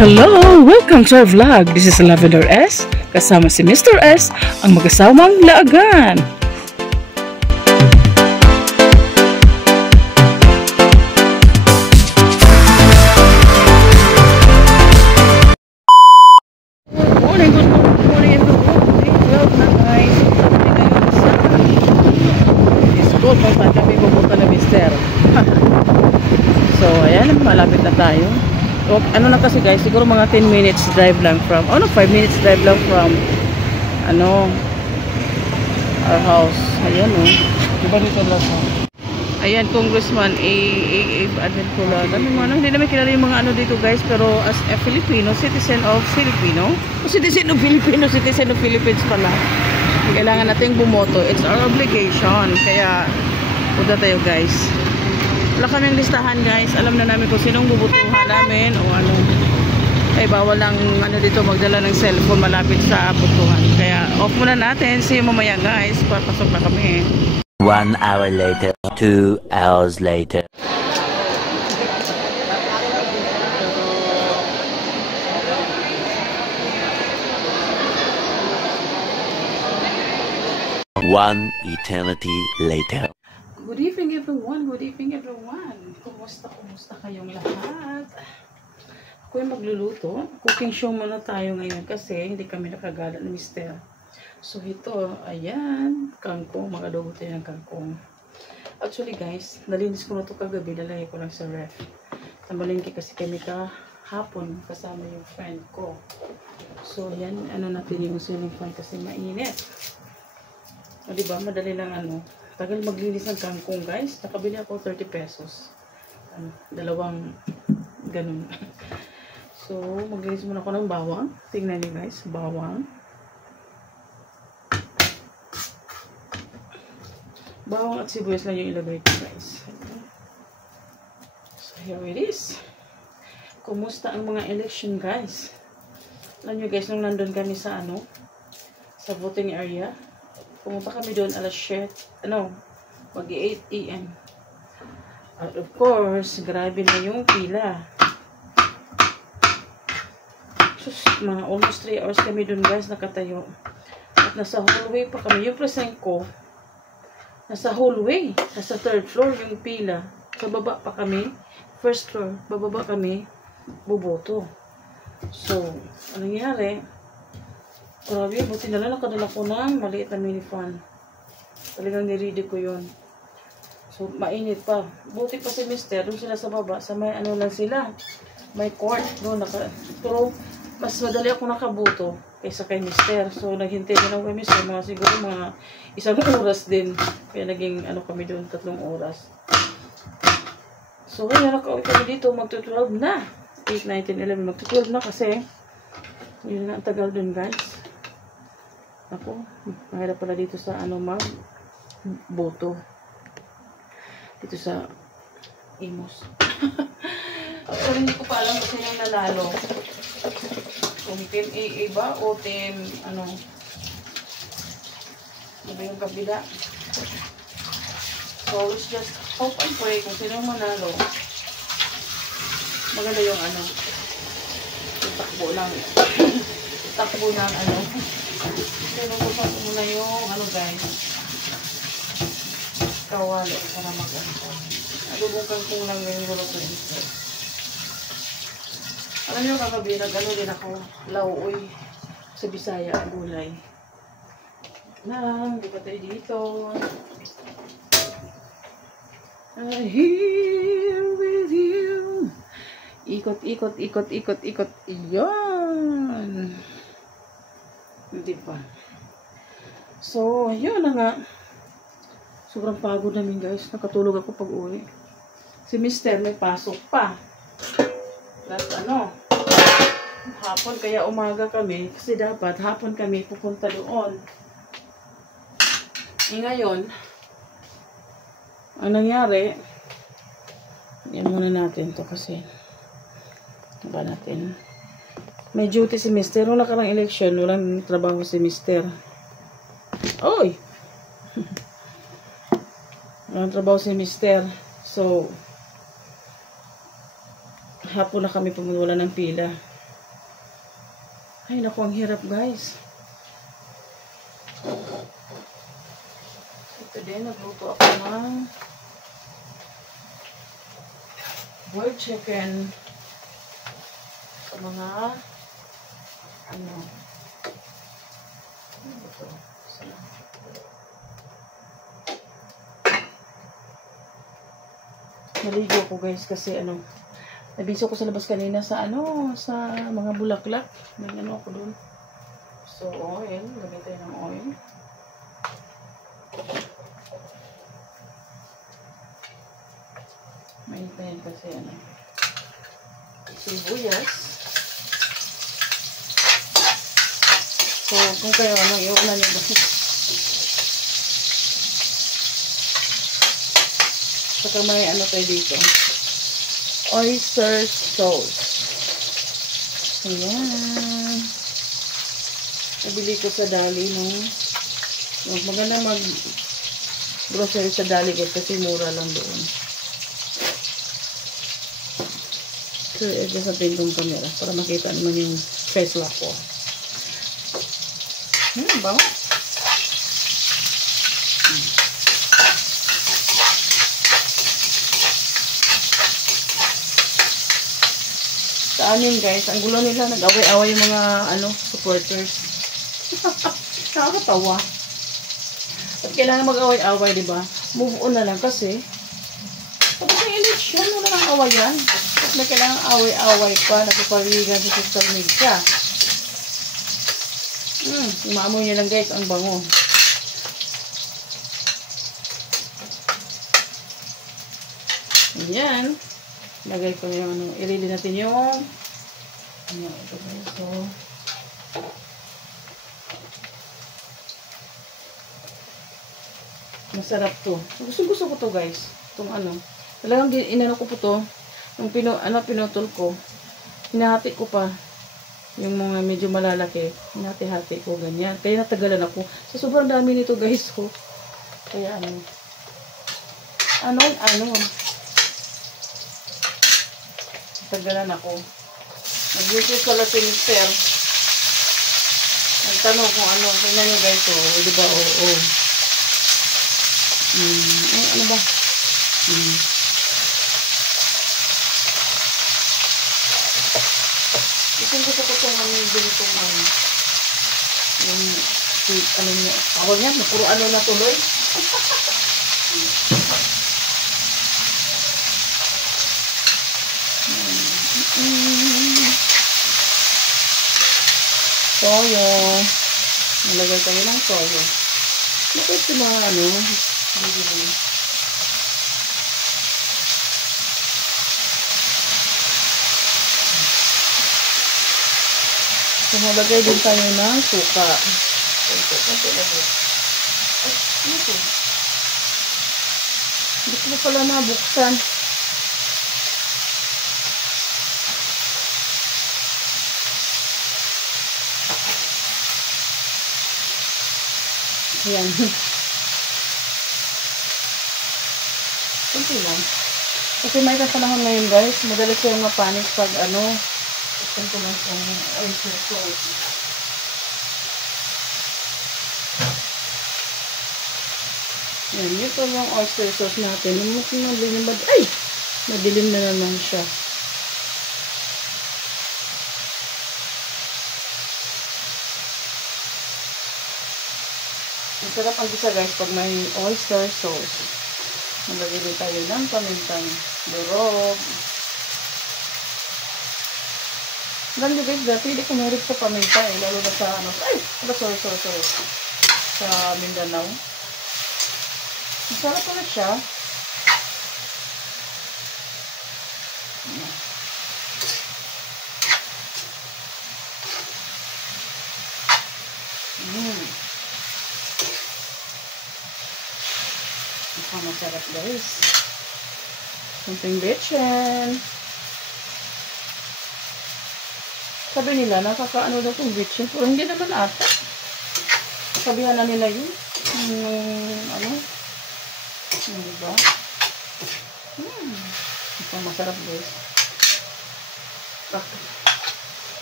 Hello! Welcome to our vlog. This is Lavender S. Kasama si Mr. S, ang mag-asawang laagan. Good morning everyone. Day 12 na guys. School kung saan kami pupunta na Mr. So, ayan, malapit na tayo. So, ano na kasi guys, siguro mga 10 minutes drive lang from, 5 minutes drive lang from, our house. Ayan diba dito lang ayan, Congressman Adventura. Hindi namin kilala yung mga dito guys, pero as a Filipino, citizen of Philippines pala. Kailangan natin bumoto. It's our obligation. Kaya, punta tayo guys. Wala kaming listahan guys. Alam na namin kung sinong bubutuhan namin o ano. Ay bawal lang dito magdala ng cellphone malapit sa butuhan. Kaya off muna natin. See you mamaya guys. Papasok na kami. 1 hour later. 2 hours later. One eternity later. Good evening everyone. Good evening everyone. Kumusta kayong lahat? Ako yung magluluto. Cooking show muna tayo ngayon kasi hindi kami nakagala ni Mr. So ito, ayan, kangkong. Mag-adobo tayo ng kangkong. Actually guys, nalinis ko na ito kagabi. Nalagay ko lang sa ref. Namalingki kasi kami kahapon kasama yung friend ko. So ayan, natin yung ceiling fan kasi mainit. O diba, madali lang tagal maglinis ng kangkong guys. Nakabili ako 30 pesos. Dalawang ganun. So, maglinis muna ako ng bawang. Tingnan niyo guys, bawang. Bawang at sibuyas lang yung ilagay ko guys. So, here it is. Kumusta ang mga election guys? Alam nyo guys, nung nandun kami sa sa voting area, pumunta kami doon alas 7, mag-8 AM. At of course, grabe na yung pila. Sus, mga almost 3 hours kami doon guys, nakatayo. At nasa hallway pa kami. Yung present ko, nasa hallway, nasa 3rd floor yung pila. Sa baba pa kami, 1st floor, bababa kami, boboto. So, anong nangyari? Grabe, buti na lang nakadala ko ng maliit na mini fan. Talagang niredy ko yun. So, mainit pa. Buti pa si Mr. Doon sila sa baba. Sa may lang sila. May court. Doon pero, mas madali ako nakabuto kaysa kay Mr. So, naghintay din ako kay Mr. Siguro mga 1 oras din. Kaya naging kami doon 3 oras. So, kaya nakauwi kami dito. Magto-12 na. 8, 19, 11. Magto-12 na kasi yun na ang tagal doon guys. Ako, mahirap pala dito sa boto. Dito sa Imus. So, hindi ko pa alam kung sino yung nanalo. Kung team AA ba o team ano ba yung kabila. So, let's just hope and pray kung sino yung manalo. Maganda yung yung takbo ng Sinubukan ko muna yung guys, kawali para adubukan ko lang yung lulutuin ko. Alam nyo kagabi, din ako, lauoy sa Bisaya, gulay. Di pa tayo dito. I'm here with you. Ikot. Iyon. Hindi pa. So, yun na nga. Sobrang pagod namin guys. Nakatulog ako pag uwi. Si Mr. may pasok pa. At hapon kaya umaga kami. Kasi dapat hapon kami pupunta doon. Ngayon, ang nangyari, yan muna natin to kasi ba natin. May duty si Mr. Wala ka ng election. Walang trabaho si Mr. Oy! Walang trabaho si Mr. So, hapon na kami pumunta ng pila. Ay, naku, ang hirap, guys. Ito din, nagluto ako ng boiled chicken sa mga ano ito. Naligo ko, guys, kasi ano, nabiso ko sa labas kanina sa ano, sa mga bulaklak. May ano ako dun. So, oil. Gamit tayo ng oil. May pen kasi ano. Sibuyas. So, kung kayo, anong iulan nyo ba? Saka may ano tayo dito. Oyster sauce. Ayan. Nabili ko sa Dali nung maganda mag-grocery sa Dali kasi mura lang doon. So, adjust natin itong camera para makita naman yung face lock ko. Bango. Sa amin, guys, ang gulo nila, nag-away-away yung mga ano, supporters. Nakakatawa. At kailangan mag-away-away, di ba? Move on na lang kasi tapos yung election, wala nang awayan. At may kailangan away-away pa, nagpapaligan sa social media. Umaamoy niya lang, guys, ang bango. Ayan. Lagay ko yung ano, i-ready natin yung ano, ito guys. So, masarap to. Gusto ko to, guys. Itong ano. Talagang inano ko po to. Yung pinutol ko. Hinahati ko pa. Yung mga medyo malalaki. Hinahati-hati ko ganyan. Kaya natagalan ako. So, sobrang dami nito, guys. So, kaya ano. Tagalan ako. Nag-YouTube pala si Mister. Nagtanong kung ano. Tingnan nyo, guys. Oh, diba? Oo. Ano ba? Gusto ko itong ganitong yung ano niya. Ako niya, puro ano na tuloy. Toyo. Nalagay tayo ng toyo. Bakit yung mga ano? So, nalagay din tayo ng suka. Hindi ko pala mabuksan. Ayan. Kunti lang. Kasi may panahon ngayon, guys. Madalas yung mapanik pag ano. Kunti lang yung oyster sauce. Ayan. Ito yung oyster sauce natin. Ay! Madilim na naman siya. Masarap ang gisa, guys, pag may oyster sauce. Maglagay tayo ng pamintang durog. Alam nyo, guys, dati hindi ko merit sa paminta eh. Lalo na sa ano. Ay! Sorry. Sa Mindanao. Masarap ulit siya. Masarap, guys. Something bitchin. Sabi nila, nakakaano daw kung bitchin. Pero hindi naman ata. Sabihan na nila yun. Ano? Diba? Ito masarap, guys.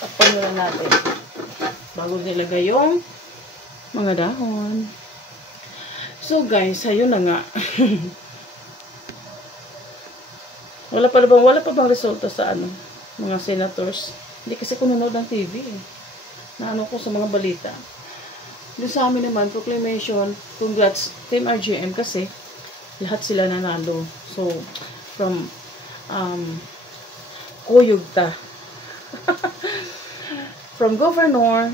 Takpan nyo na natin. bago nilagay yung mga dahon. So guys, ayun na nga. wala pa bang resulta sa ano, mga senators? Hindi kasi ko nanonood ng TV eh. Naano ko sa mga balita. Doon sa amin naman, proclamation, congrats, Team RGM kasi lahat sila nanalo. So, from Kuyugta. From governor,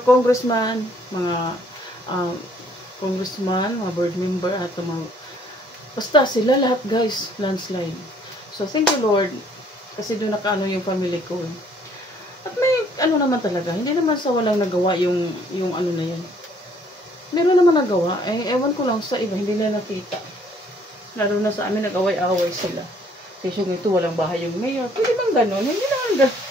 congressman, mga congressman, mga board member, at mga basta sila lahat guys, landslide. So, thank you Lord. Kasi doon nakaano yung family ko. At may ano naman talaga, hindi naman sa walang nagawa yung ano na yan. Meron naman nagawa. Eh, ewan ko lang sa iba, hindi nila nakita. Lalo na sa amin, nag-away-away sila. Kasi yung ito, walang bahay yung mayor. Pwede bang gano'n? Hindi naman gano'n.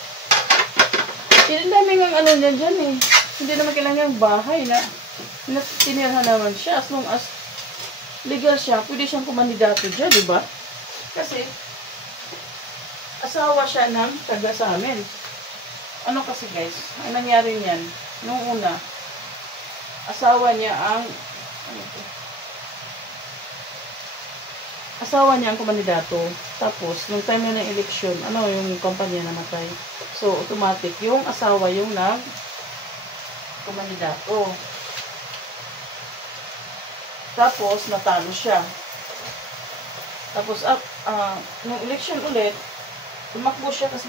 Hindi namin ang ano niya dyan eh. Hindi naman kailangan yung bahay na tinirhan naman siya. As long as legal siya, pwede siyang kumandidato dyan, di ba? Kasi, asawa siya ng taga sa amin. Ano kasi guys, ang nangyari niyan, nung una, asawa niya ang, kumandidato. Tapos, nung time na ng eleksyon, yung kumpanya namatay. So, automatic, yung asawa yung kumandidato. Tapos, natalo siya. Tapos, nung election ulit, tumakbo siya kasi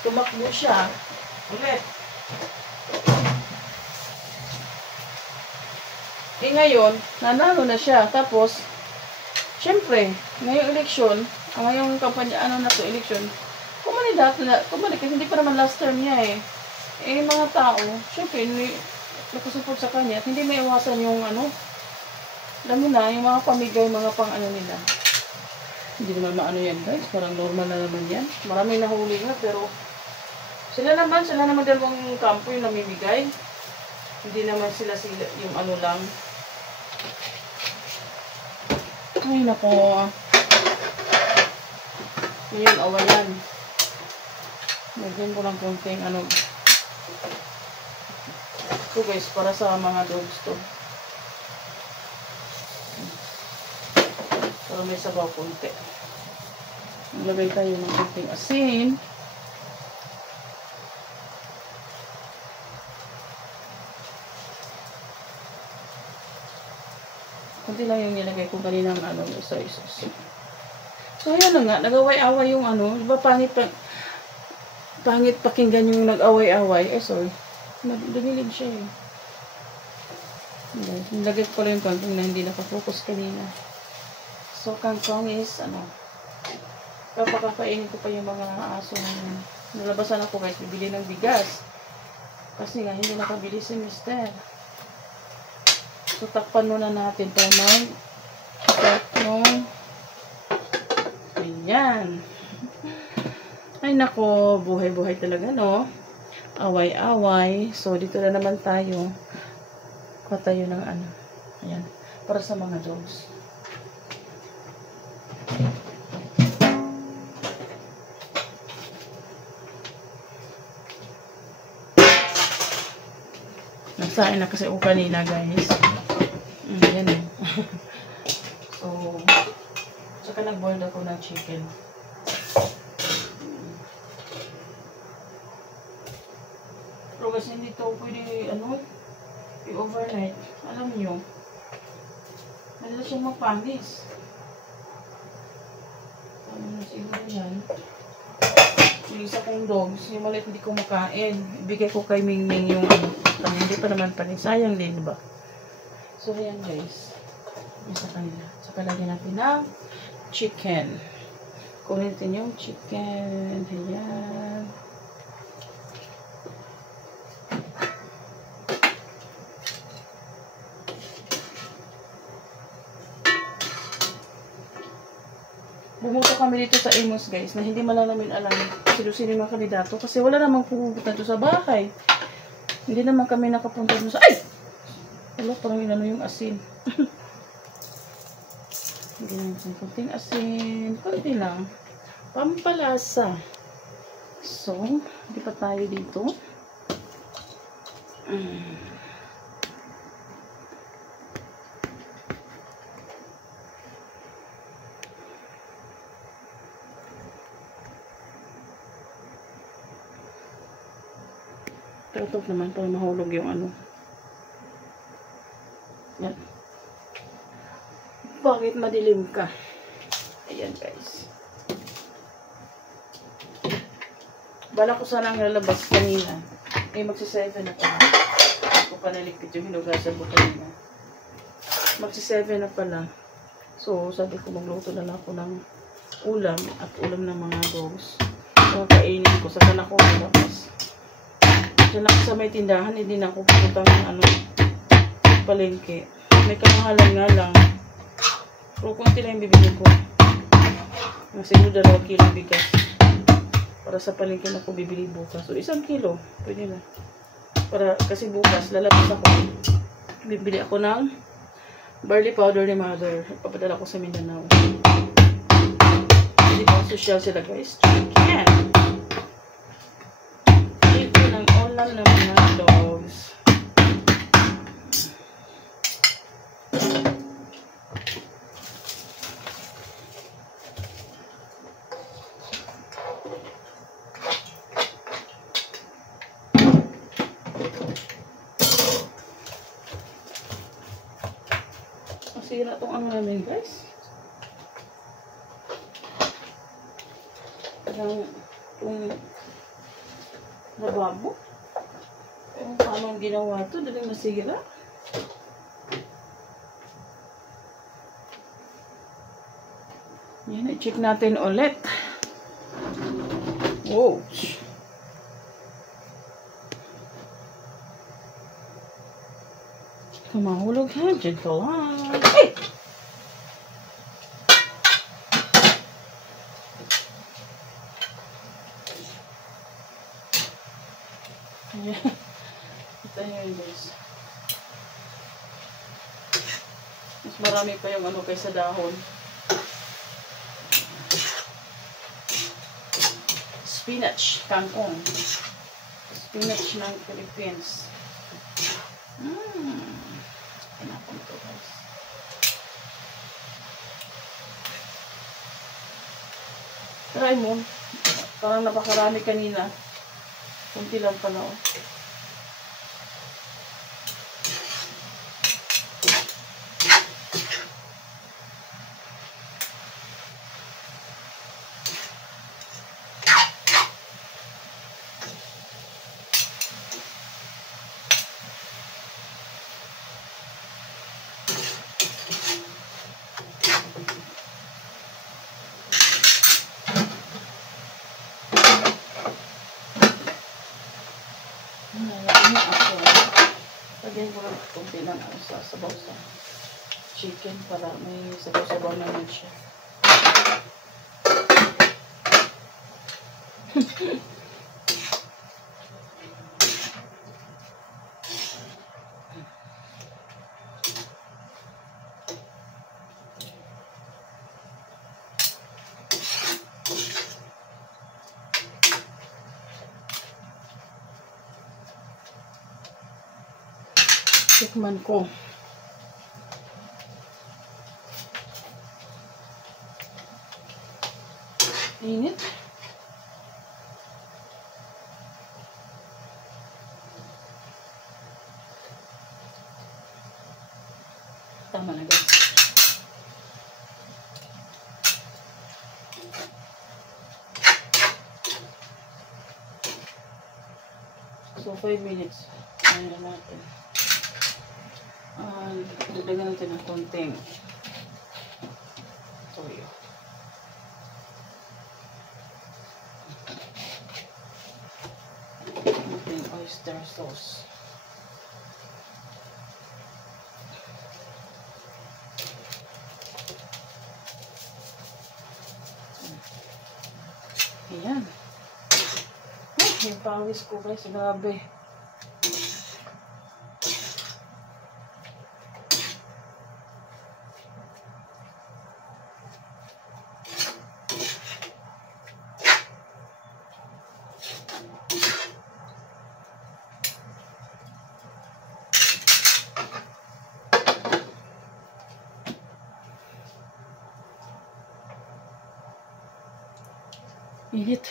tumakbo siya ulit. Ngayon, nanalo na siya. Tapos, syempre, ngayong eleksyon, ngayong kampanya, eleksyon, kumandidato na, kasi hindi pa naman last term niya eh. Yung mga tao, syempre, nakasupport sa kanya at hindi may iwasan yung alam mo na, yung mga pamigay, mga pang nila. Hindi naman maano yan guys, parang normal na naman yan. Maraming nahuli nga, pero sila naman dalawang kampo yung namimigay. Hindi naman sila yung lang. Ay nako. Ngayon, awalan. Nagyan ko lang konting ito guys, para sa mga dogs to. Para may sabaw konti. Maglagay tayo ng konting asin. Kunti lang yung nilagay ko kaninang soy sauce. So ayan na nga, nag-away-away yung diba pangit pakinggan yung nag-away-away. Sorry. Dumilig siya eh. Nilagay ko lang yung kangkong na hindi nakafocus kanina. So kangkong is papakapainin ko pa yung mga aso na nalabasan ako guys, bibili ng bigas. Kasi nga hindi nakabili si Mister. So takpan muna natin para mag-start nung ganyan. Ay nako, buhay-buhay talaga no. Away-away. So dito na naman tayo. Kuha tayo ng ayan. Para sa mga dogs. Nasain na kasi ako kanina guys. Ayan eh. So, saka nag-boil ako ng chicken. Pero kasi hindi ito pwede, i-overnight. Alam nyo, madala siyang mapangis. Na siguro yan. Yung isa kong dogs, yung maliit hindi ko makain. Ibigay ko kay Mingming yung hindi pa naman pa rin. Sayang din, diba? So, ayan guys. Yung sa kanila. Saka lagyan natin ng chicken. Kunin natin yung chicken. Ayan. Bumunta kami dito sa Amos guys na hindi malalamin alam sino-sino yung mga kandidato kasi wala namang pupunta dito sa bahay. Hindi naman kami nakapunta dito sa... Ay! Wala, parang yung asin. Ganyan, kunting asin. Kunti lang. Pampalasa. So, hindi pa tayo dito. Tutok naman para mahulog yung ano. Yan. Bakit madilim ka? Ayan guys. Bala ko sanang lalabas kanina. Eh magsi-7 na pala. Hindi ko pa nalikpit yung hinugasan ko kanina. Magsi-7 na pala. So sabi ko magluto na lang ako ng ulam at ulam ng mga dogs. So kainin ko. Saka na ako lalabas. Diyan ako sa may tindahan. Hindi na ako pupunta ng ano, palengke. May kamahalan nga lang. Pero konti lang yung bibili ko. Siguro 2 kilo bigas. Para sa palengke na ako bibili bukas. So 1 kilo. Pwede na. Para kasi bukas lalabas ako. Bibili ako ng barley powder ni mother. Papadala ko sa Mindanao. Hindi ba social sila guys? Chicken! Ito ng ulam ng mga dogs. Masira itong ano namin guys. Parang itong lababo. Pero paano ang ginawa ito? Daling masira. Yan, i-check natin ulit. Wow. Kumahulog ha, dyan ka lang. Hey! Ito yun guys. Mas marami pa yung ano kaysa dahon. Spinach, kangkong. Spinach ng Philippines. Pinapon ito guys. Try mo. Parang napakarami kanina. Kunti lang pala oh. Lagyan ko lang kunti lang sa sabaw sa chicken para may sabaw-sabaw naman siya. Tikman ko. Init. Tama na guys. So 5 minutes. Ayan na natin. Dagdagan natin ng konting toyo. Konting oyster sauce. Ayan. Yung pawis ko guys, grabe. Init.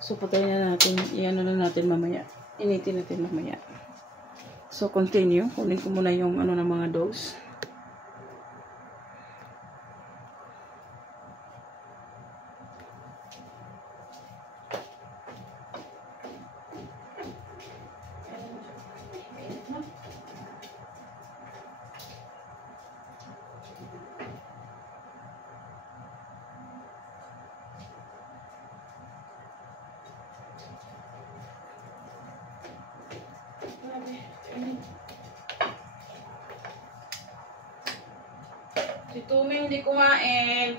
So, patayin na natin. Iyan na natin mamaya. Initin natin mamaya. So, continue. Kunin ko muna yung ano ng mga dogs. Si Tumi hindi kumain.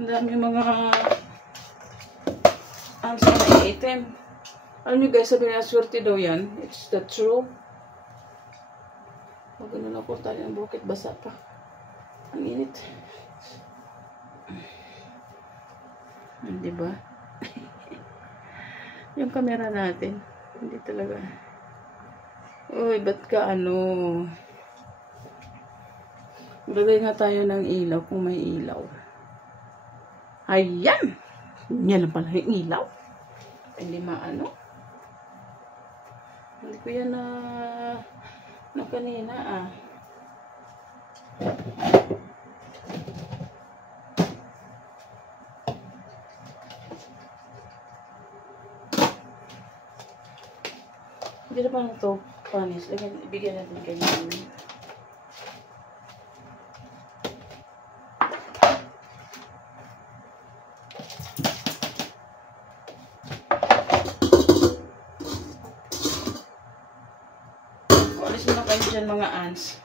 Ang dami mga item. Alam nyo guys, sabi na swerte daw yan. It's the true. Huwag na ako tayo ng bukit. Basa pa. Ang init. Diba? Yung camera natin. Hindi talaga. Uy, ba't ka ano? Lagay nga tayo ng ilaw kung may ilaw. Ayan! Yan lang pala yung ilaw. Hindi maano. Hindi ko yan na kanina ah. Hindi na pa ito panis. Ibigyan natin kayo. Alis na kayo dyan mga ants.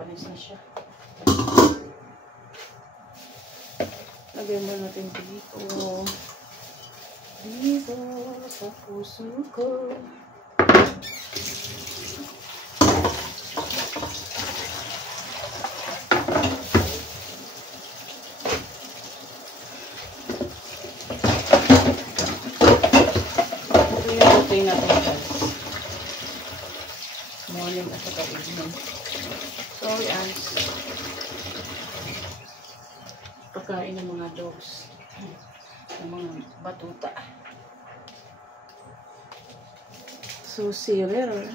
Panis na siya. Lagay mo natin dito. Dito sa puso ko. Ito yung routine natin guys. Morning at saka evening. Sorry ants. Pagkain ng mga dogs. Ng mga batuta. So, cereal.